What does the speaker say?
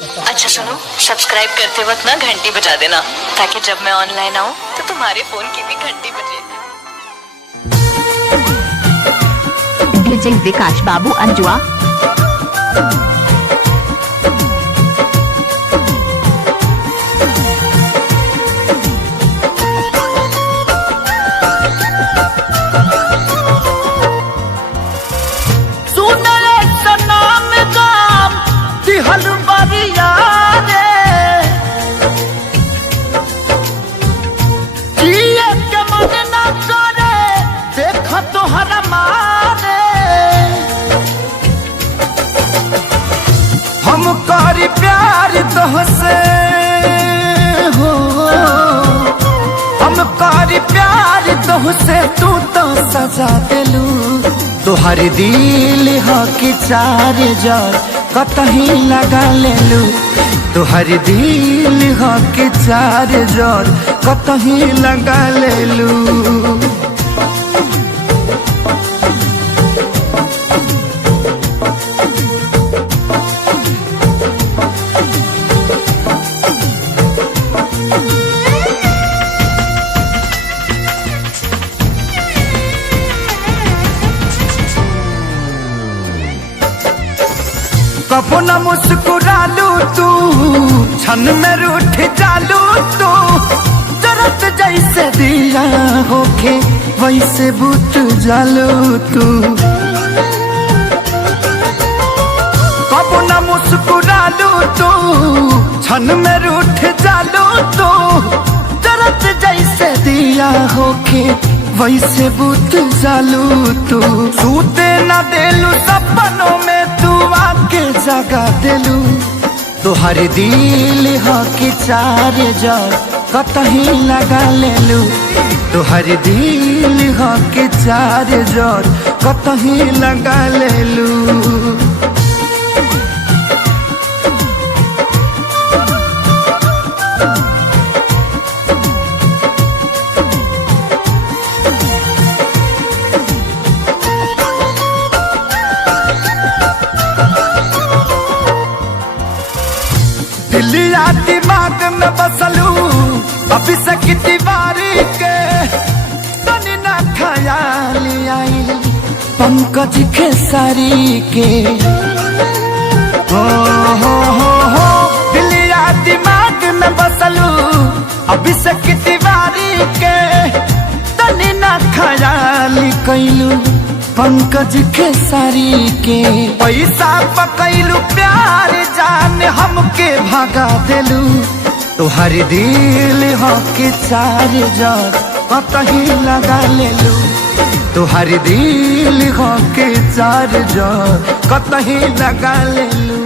अच्छा सुनो, सब्सक्राइब करते वक्त ना घंटी बजा देना, ताकि जब मैं ऑनलाइन आऊँ तो तुम्हारे फोन की भी घंटी बजे। डीजे विकास बाबू अंजुआ। हम करी प्यार तोहसे हो, हम करी प्यार तोहसे, तू तो सजा दिलू। तोहर दिल हो कि चार जार कतही लगा लेलू। तोहर दिल हो कि चार जार कतही लगा लेलू। कबो न मुस्कुरालू तू, क्षण में रूठ जालू तू। जरत जैसे दिया होके वैसे बुत जालू तू। कबो न मुस्कुरालू तू, क्षण में रूठ जालू तू। जरत जैसे दिया होके वैसे बुत जालू तू। सूते न देलू सपनों में तू आके जगा दिलू। तोहर दिल हो कि चार जार कतही लगा लेलू। तोहर दिल हो कि चार जार कतही लगा लेलू। दिलिया दिमाग में बसलू अभी से दीवारी के। तनी ना ख्याल आई पंकज खेसारी के। हो दिलिया दिमाग में बसलू अभी से दीवारी के। तनी ना ख्याल कैलू पंकज खेसारी के। पैसा पकैलू प्यार जान हमके भागा दिलू। तोहर दिल हो कि चार जार कतही लगा लेलू। तोहर दिल हो कि चार जार कतही लगा लेलू।